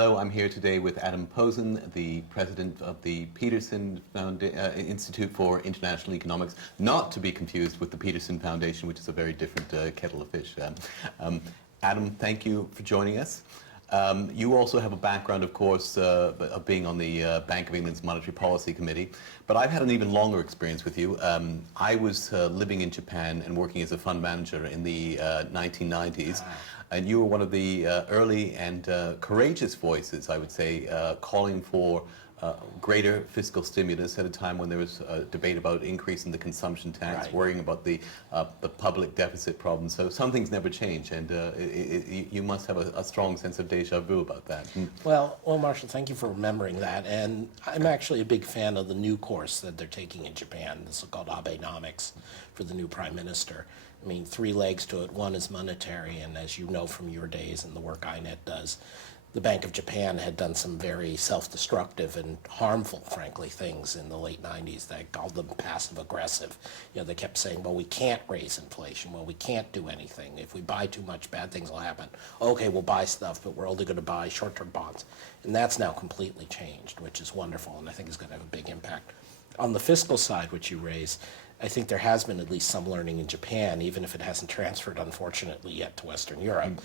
Hello, I'm here today with Adam Posen, the president of the Peterson Institute for International Economics, not to be confused with the Peterson Foundation, which is a very different kettle of fish. Adam, thank you for joining us. You also have a background, of course, of being on the Bank of England's Monetary Policy Committee, but I've had an even longer experience with you. I was living in Japan and working as a fund manager in the 1990s. And you were one of the early and courageous voices, I would say, calling for greater fiscal stimulus at a time when there was a debate about increasing the consumption tax, Right. worrying about the public deficit problem. So some things never change, and you must have a strong sense of déjà vu about that. Well, Marshall, thank you for remembering that. And I'm actually a big fan of the new course that they're taking in Japan, the so-called Abenomics for the new prime minister. I mean, three legs to it. One is monetary, and as you know from your days and the work INET does, the Bank of Japan had done some very self-destructive and harmful, frankly, things in the late 90s. They called them passive-aggressive. You know, they kept saying, well, we can't raise inflation. Well, we can't do anything. If we buy too much, bad things will happen. Okay, we'll buy stuff, but we're only going to buy short-term bonds. And that's now completely changed, which is wonderful, and I think is going to have a big impact. On the fiscal side, which you raised, I think there has been at least some learning in Japan, even if it hasn't transferred, unfortunately, yet to Western Europe.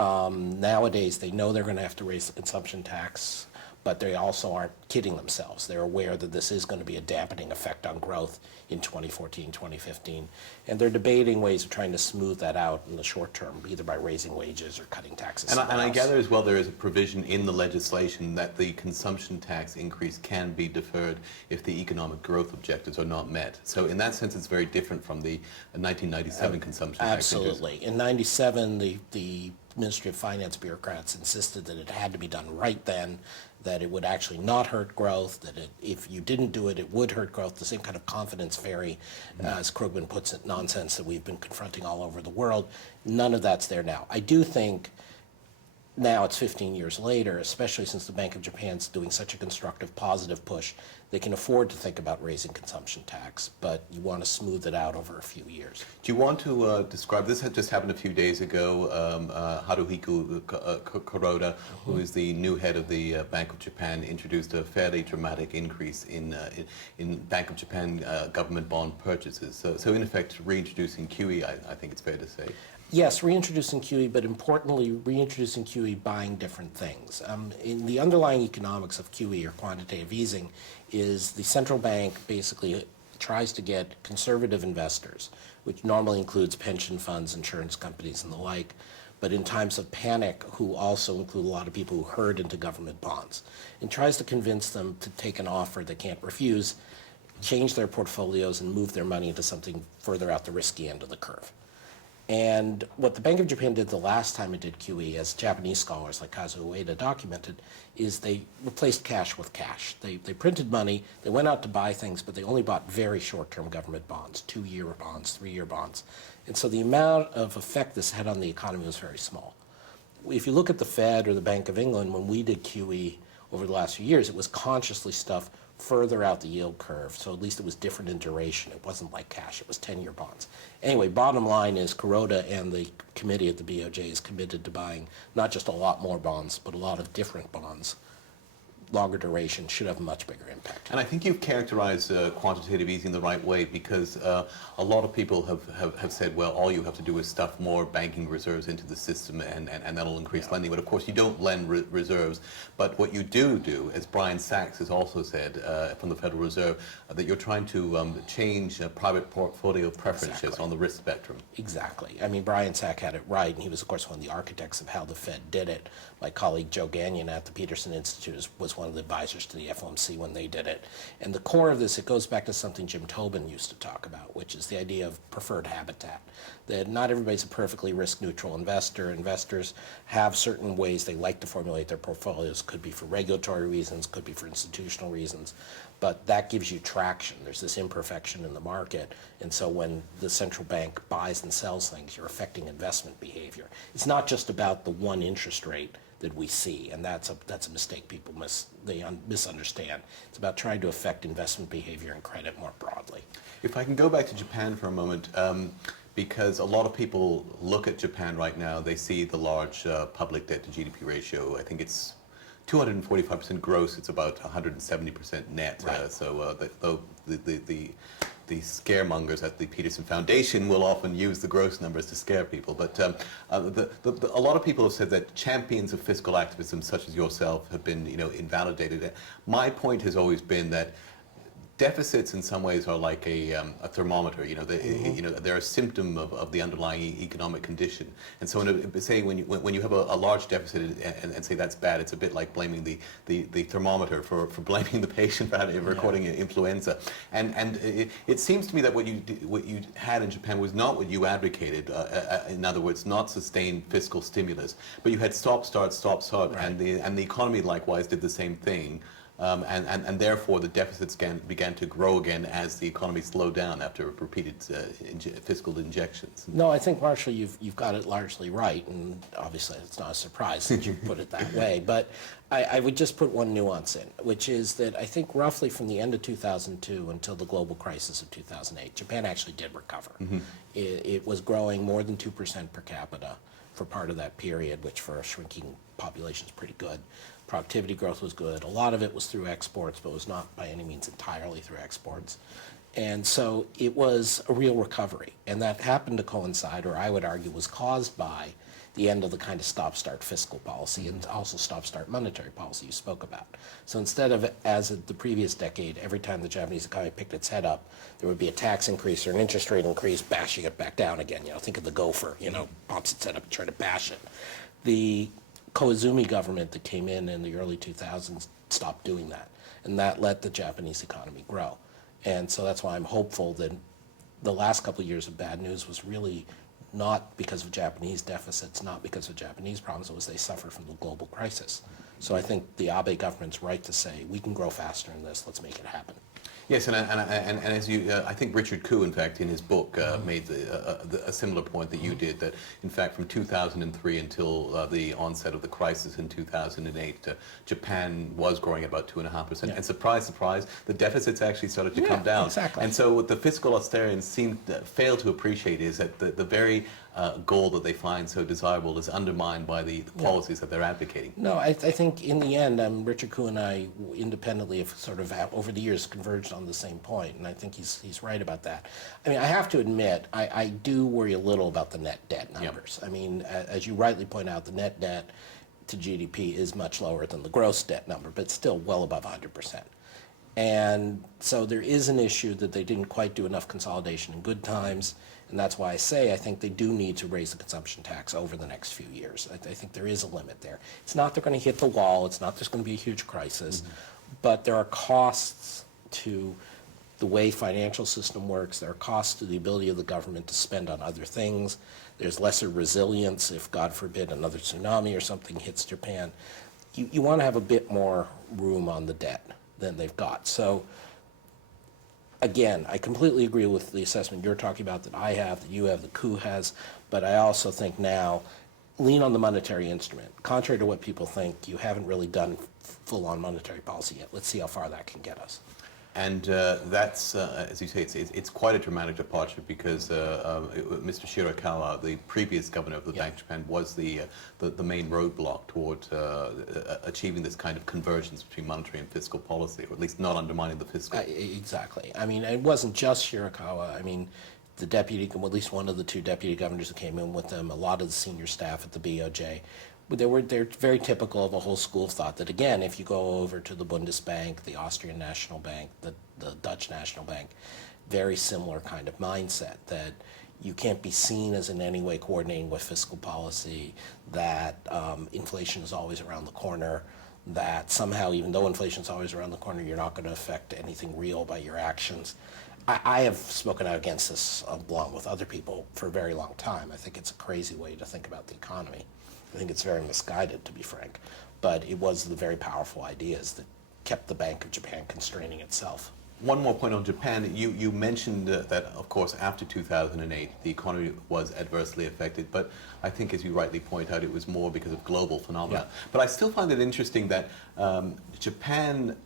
Nowadays, they know they're going to have to raise the consumption tax, but they also aren't kidding themselves. They're aware that this is going to be a dampening effect on growth in 2014, 2015, and they're debating ways of trying to smooth that out in the short term, either by raising wages or cutting taxes. And I gather as well there is a provision in the legislation that the consumption tax increase can be deferred if the economic growth objectives are not met. So in that sense, it's very different from the 1997 consumption tax increase. Absolutely. In 97, the Ministry of Finance bureaucrats insisted that it had to be done right then, that it would actually not hurt growth, that if you didn't do it, it would hurt growth, the same kind of confidence fairy, as Krugman puts it, nonsense that we've been confronting all over the world. None of that's there now. I do think now it's 15 years later, especially since the Bank of Japan's doing such a constructive, positive push, they can afford to think about raising consumption tax, but you want to smooth it out over a few years. Do you want to describe, this had just happened a few days ago, Haruhiko Kuroda, who is the new head of the Bank of Japan, introduced a fairly dramatic increase in Bank of Japan government bond purchases. So in effect, reintroducing QE, I think it's fair to say. Yes, reintroducing QE, but importantly, reintroducing QE buying different things. In the underlying economics of QE, or quantitative easing, is the central bank basically tries to get conservative investors, which normally includes pension funds, insurance companies, and the like, but in times of panic, who also include a lot of people who herd into government bonds, and tries to convince them to take an offer they can't refuse, change their portfolios, and move their money into something further out the risky end of the curve. And what the Bank of Japan did the last time it did QE, as Japanese scholars like Kazuo Ueda documented, is they replaced cash with cash. They printed money, they went out to buy things, but they only bought very short-term government bonds, 2-year bonds, 3-year bonds. And so the amount of effect this had on the economy was very small. If you look at the Fed or the Bank of England, when we did QE over the last few years, it was consciously stuff further out the yield curve, so at least it was different in duration. It wasn't like cash, it was 10-year bonds. Anyway, bottom line is Kuroda and the committee at the BOJ is committed to buying not just a lot more bonds, but a lot of different bonds. Longer duration should have a much bigger impact. And I think you've characterized quantitative easing the right way, because a lot of people have said, well, all you have to do is stuff more banking reserves into the system and that'll increase lending. But of course, you don't lend reserves. But what you do, as Brian Sachs has also said from the Federal Reserve, that you're trying to change private portfolio preferences on the risk spectrum. Exactly. I mean, Brian Sachs had it right, and he was, of course, one of the architects of how the Fed did it. My colleague Joe Gagnon at the Peterson Institute was one of the advisors to the FOMC when they did it. And the core of this, it goes back to something Jim Tobin used to talk about, which is the idea of preferred habitat. That not everybody's a perfectly risk-neutral investor. Investors have certain ways they like to formulate their portfolios. Could be for regulatory reasons, could be for institutional reasons. But that gives you traction. There's this imperfection in the market. And so when the central bank buys and sells things, you're affecting investment behavior. It's not just about the one interest rate that we see, and that's a mistake people misunderstand. It's about trying to affect investment behavior and credit more broadly. If I can go back to Japan for a moment, because a lot of people look at Japan right now, they see the large public debt to GDP ratio. I think it's 245% gross, it's about 170% net. Right. The scaremongers at the Peterson Foundation will often use the gross numbers to scare people. But a lot of people have said that champions of fiscal activism, such as yourself, have been, invalidated. My point has always been that deficits in some ways are like a thermometer. They're a symptom of the underlying economic condition. And so, when you have a large deficit and say that's bad, it's a bit like blaming the thermometer for blaming the patient for recording influenza. And it seems to me that what you had in Japan was not what you advocated. In other words, not sustained fiscal stimulus, but you had stop, start, Right. and the economy likewise did the same thing. And therefore the deficits began to grow again as the economy slowed down after repeated fiscal injections. No, I think, Marshall, you've got it largely right, and obviously it's not a surprise that you put it that way. But I would just put one nuance in, which is that I think roughly from the end of 2002 until the global crisis of 2008, Japan actually did recover. Mm-hmm. It was growing more than 2% per capita for part of that period, which for a shrinking population is pretty good. Productivity growth was good. A lot of it was through exports, but was not by any means entirely through exports. And so it was a real recovery. And that happened to coincide, or I would argue was caused by the end of the kind of stop-start fiscal policy and also stop-start monetary policy you spoke about. So instead of, as in the previous decade, every time the Japanese economy picked its head up, there would be a tax increase or an interest rate increase, bashing it back down again. Think of the gopher, pops its head up and try to bash it. The Koizumi government that came in the early 2000s stopped doing that, and that let the Japanese economy grow. And so that's why I'm hopeful that the last couple of years of bad news was really not because of Japanese deficits, not because of Japanese problems, it was they suffered from the global crisis. So I think the Abe government's right to say, we can grow faster in this, let's make it happen. Yes, and as you, I think Richard Koo, in fact, in his book, made a similar point that you did, that in fact from 2003 until the onset of the crisis in 2008, Japan was growing at about 2.5%. And surprise, surprise, the deficits actually started to come down. Exactly. And so what the fiscal austerians fail to appreciate is that the very goal that they find so desirable is undermined by the policies that they're advocating. No, I think in the end, Richard Koo and I independently have sort of over the years converged on the same point, and I think he's right about that. I mean, I have to admit, I do worry a little about the net debt numbers. I mean, as you rightly point out, the net debt to GDP is much lower than the gross debt number, but still well above 100%. And so there is an issue that they didn't quite do enough consolidation in good times, and that's why I say I think they do need to raise the consumption tax over the next few years. I think there is a limit there. It's not they're going to hit the wall, it's not there's going to be a huge crisis, but there are costs to the way financial system works, there are costs to the ability of the government to spend on other things. There's lesser resilience if, God forbid, another tsunami or something hits Japan. You want to have a bit more room on the debt than they've got. So again, I completely agree with the assessment you're talking about, that I have, that you have, that Koo has, but I also think now, lean on the monetary instrument. Contrary to what people think, you haven't really done full-on monetary policy yet. Let's see how far that can get us. And that's, as you say, it's quite a dramatic departure because Mr. Shirakawa, the previous governor of the Bank of Japan, was the main roadblock toward achieving this kind of convergence between monetary and fiscal policy, or at least not undermining the fiscal. Exactly. I mean, it wasn't just Shirakawa. I mean, the deputy, well, at least one of the two deputy governors that came in with them, a lot of the senior staff at the BOJ, they're very typical of a whole school of thought that, again, if you go over to the Bundesbank, the Austrian National Bank, the Dutch National Bank, very similar kind of mindset, that you can't be seen as in any way coordinating with fiscal policy, that inflation is always around the corner, that somehow, even though inflation is always around the corner, you're not going to affect anything real by your actions. I have spoken out against this along with other people for a very long time. I think it's a crazy way to think about the economy. I think it's very misguided, to be frank, but it was the very powerful ideas that kept the Bank of Japan constraining itself. one more point on Japan. You mentioned that, of course, after 2008, the economy was adversely affected, but I think, as you rightly point out, it was more because of global phenomena. Yeah. But I still find it interesting that Japan,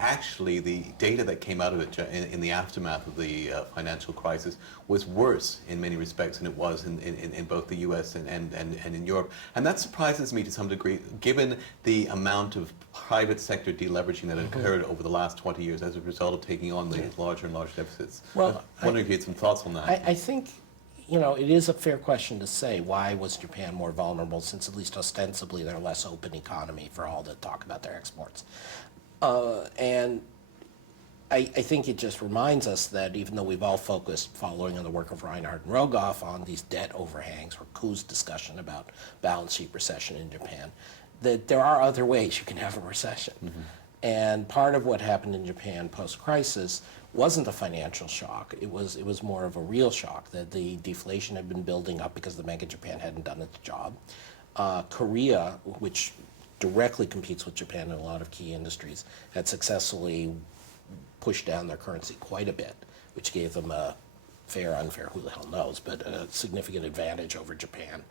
actually, the data that came out of it in the aftermath of the financial crisis was worse in many respects than it was in both the US and in Europe. And that surprises me to some degree, given the amount of private sector deleveraging that occurred over the last 20 years as a result of taking on the larger and larger deficits. Well, I wonder if you had some thoughts on that. I think, it is a fair question to say, why was Japan more vulnerable, since at least ostensibly they're a less open economy for all to talk about their exports. And I think it just reminds us that even though we've all focused, following on the work of Reinhart and Rogoff, on these debt overhangs or Ku's discussion about balance sheet recession in Japan, that there are other ways you can have a recession. Mm-hmm. And part of what happened in Japan post-crisis wasn't a financial shock. It was more of a real shock, that the deflation had been building up because the Bank of Japan hadn't done its job. Korea, which directly competes with Japan in a lot of key industries, had successfully pushed down their currency quite a bit, which gave them a fair, unfair, who the hell knows, but a significant advantage over Japan.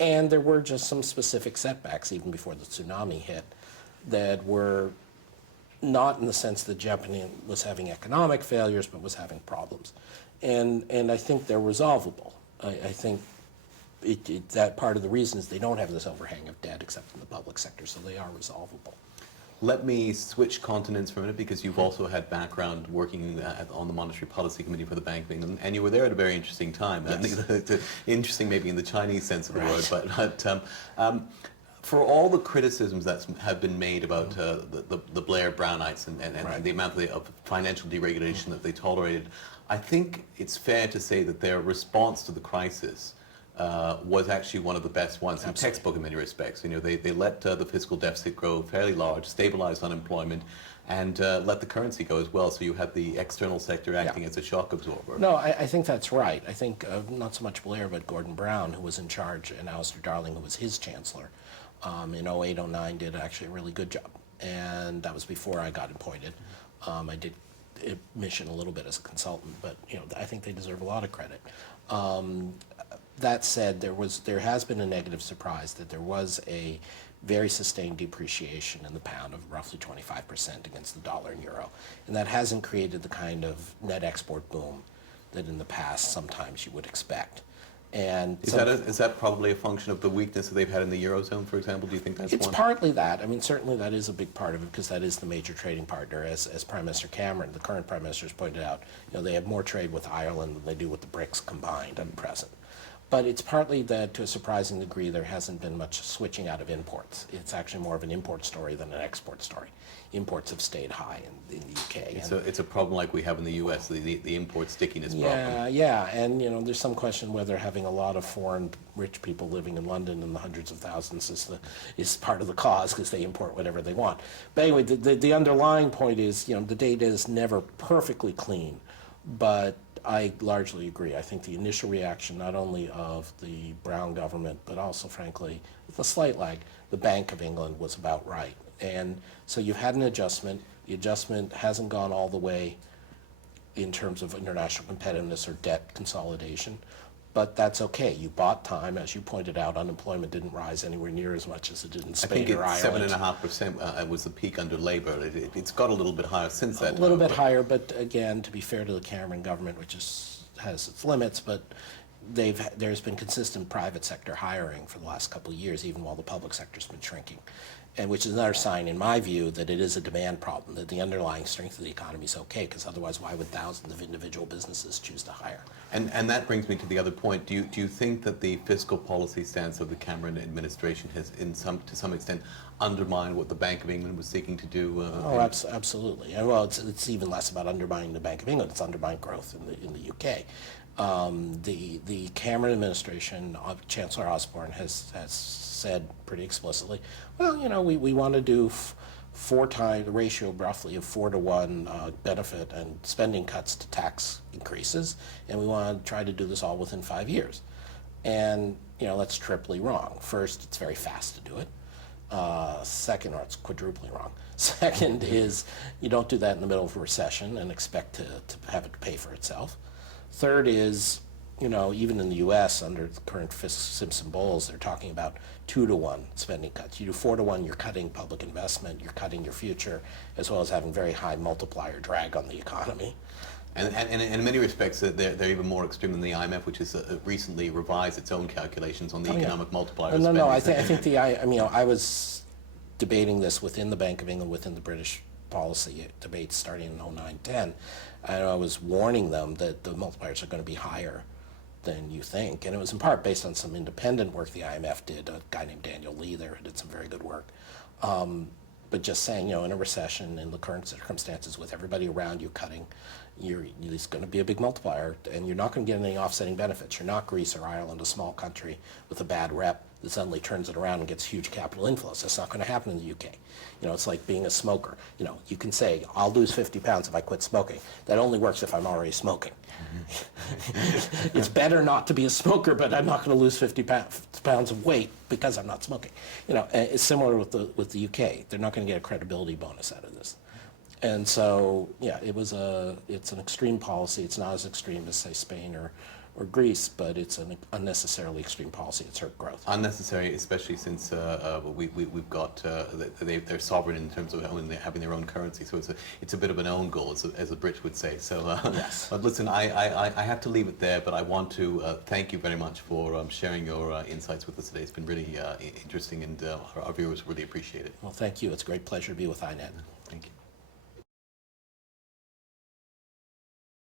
And there were just some specific setbacks, even before the tsunami hit, that were not in the sense that Japan was having economic failures, but was having problems. And I think they're resolvable. I think that part of the reason is they don't have this overhang of debt except in the public sector, so they are resolvable. Let me switch continents for a minute, because you've also had background working on the Monetary Policy Committee for the Bank of England, and you were there at a very interesting time. Yes. Interesting maybe in the Chinese sense of the word, Right. but for all the criticisms that have been made about the Blair Brownites and Right. the amount of financial deregulation that they tolerated, I think it's fair to say that their response to the crisis was actually one of the best ones in textbook in many respects. They let the fiscal deficit grow fairly large, stabilized unemployment, and let the currency go as well. So you had the external sector acting as a shock absorber. No, I think that's right. I think not so much Blair, but Gordon Brown, who was in charge, and Alistair Darling, who was his chancellor, in 08, 09, did actually a really good job. And that was before I got appointed. I did mission a little bit as a consultant, but I think they deserve a lot of credit. That said, there has been a negative surprise that there was a very sustained depreciation in the pound of roughly 25% against the dollar and euro, and that hasn't created the kind of net export boom that in the past sometimes you would expect. And is that probably a function of the weakness that they've had in the Eurozone, for example? Do you think that's it's one? partly that. I mean, certainly that is a big part of it, because that is the major trading partner. As Prime Minister Cameron, the current Prime Minister, has pointed out, they have more trade with Ireland than they do with the BRICS combined at present. But it's partly that, to a surprising degree, there hasn't been much switching out of imports. It's actually more of an import story than an export story. Imports have stayed high in the UK. It's a problem like we have in the US, the import stickiness problem. Yeah, and there's some question whether having a lot of foreign rich people living in London in the hundreds of thousands is part of the cause, because they import whatever they want. But anyway, the underlying point is, the data is never perfectly clean, but I largely agree. I think the initial reaction, not only of the Brown government, but also, frankly, with a slight lag, the Bank of England was about right. And so you've had an adjustment. The adjustment hasn't gone all the way in terms of international competitiveness or debt consolidation, but that's okay. You bought time. As you pointed out, unemployment didn't rise anywhere near as much as it did in Spain or Ireland. I think 7.5% was the peak under Labour. It's got a little bit higher since that. A little bit higher, but again, to be fair to the Cameron government, which has its limits, but there's been consistent private sector hiring for the last couple of years, even while the public sector's been shrinking. And which is another sign, in my view, that it is a demand problem, that the underlying strength of the economy is okay, because otherwise why would thousands of individual businesses choose to hire? And that brings me to the other point. Do you think that the fiscal policy stance of the Cameron administration has, to some extent, undermined what the Bank of England was seeking to do? Absolutely. And well, it's even less about undermining the Bank of England. It's undermining growth in the UK. The Cameron administration, Chancellor Osborne has said pretty explicitly, well, we want to do 4 times the ratio, roughly, of 4 to 1 benefit and spending cuts to tax increases, and we want to try to do this all within 5 years. And that's triply wrong. First, it's very fast to do it. Second, or it's quadruply wrong. Second is you don't do that in the middle of a recession and expect to have it pay for itself. Third is, even in the U.S. under the current Fisk-Simpson-Bowles, they're talking about 2-to-1 spending cuts. You do 4-to-1, you're cutting public investment, you're cutting your future, as well as having very high multiplier drag on the economy. And in many respects, they're even more extreme than the IMF, which has recently revised its own calculations on the economic multiplier of spending. No, I think I was debating this within the Bank of England, within the British policy debates starting in 2009-10, and I was warning them that the multipliers are going to be higher than you think, and it was in part based on some independent work the IMF did. A guy named Daniel Lee there did some very good work. But just saying, in a recession, in the current circumstances, with everybody around you cutting, it's going to be a big multiplier, and you're not going to get any offsetting benefits. You're not Greece or Ireland, a small country with a bad rep that suddenly turns it around and gets huge capital inflows. That's not going to happen in the UK. It's like being a smoker. You can say, I'll lose 50 pounds if I quit smoking. That only works if I'm already smoking. It's better not to be a smoker, but I'm not going to lose 50 pounds of weight because I'm not smoking. It's similar with the UK. They're not going to get a credibility bonus out of this. And so, it's an extreme policy. It's not as extreme as, say, Spain or Greece, but it's an unnecessarily extreme policy. It's hurt growth. Unnecessary, especially since we've got they're sovereign in terms of having their own currency. So it's a bit of an own goal, as the Brits would say. So, yes. But listen, I have to leave it there. But I want to thank you very much for sharing your insights with us today. It's been really interesting, and our viewers really appreciate it. Well, thank you. It's a great pleasure to be with INET.